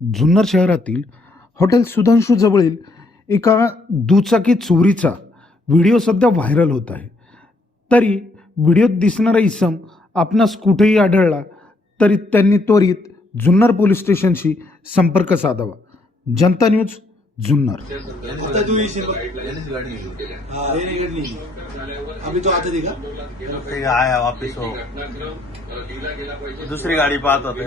जुन्नर शहरातील हॉटेल सुधांशू जवळील एका दुचाकी चोरीचा व्हिडिओ सध्या व्हायरल होत आहे. तरी व्हिडिओत दिसणारा इसम आपणास कुठेही आढळला तरी त्यांनी त्वरित जुन्नर पोलीस स्टेशनशी संपर्क साधावा. जनता न्यूज जुन्नर. अभि तो आता वापिस हो. दुसरी गाडी पाहत होते.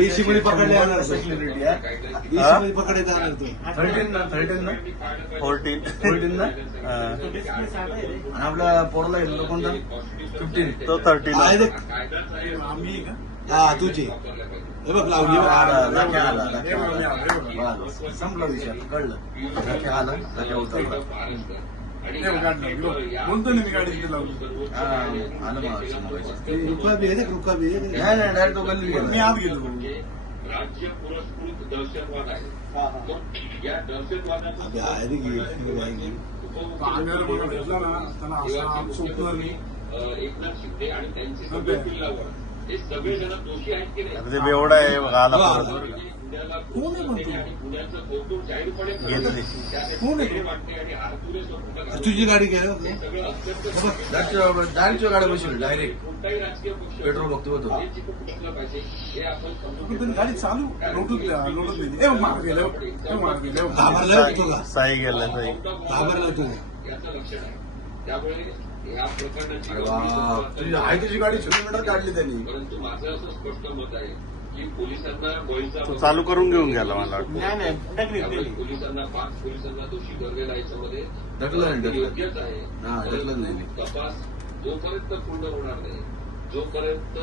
AC मध्ये पकडले जाणार आहे. AC मध्ये पकडायचा आणणार तो. 13 ना 13 ना? फोर्टीन 14 ना? हा. आणि आपल्या पोरला घेतलं कोणता? फिफ्टीन तो थर्टीन आहे देख. हा तुझी. हे बघ लावली. संपला विषय. कळलं. आला उतरला. बोलतो ना मी गाडी तिथे लावली हा, आलं मला समोरचं. ते रुका बी आहे देख, रुका बी आहे देख. नाही नाही डायरेक्ट तो गल्ली मी गेला आत गेलो अबे आहे देख, ही. ही बाई गेली. अंगाला मला भेटला ना त्याला असं आत सोडलं मी आता ते बेवडा आहे बघ, आला परत. कोण आहे म्हणतो? घेतली. कोण आहे? तुझी गाडी काय हो? डायरेक्ट डायरेक्ट गाडी बसली डायरेक्ट पेट्रोल बघतो होतो. गाडी चालू. लोटून द्या लोटून दिली गेलं. गेलं. घाबरला तुला. साई गेला साई घाबरला तू अरे वा तुझी आहे तुझी गाडी काढली त्यांनी. परंतु माझं असं स्पष्ट मत आहे की पोलिसांना बळीचा तो चालू करून घेऊन गेला मला वाटतं. पोलिसांना पाच पोलिसांना दोषी धरलेला याच्यामध्ये. योग्यच आहे. हा, नाही. तपास जोपर्यंत पूर्ण होणार नाही जोपर्यंत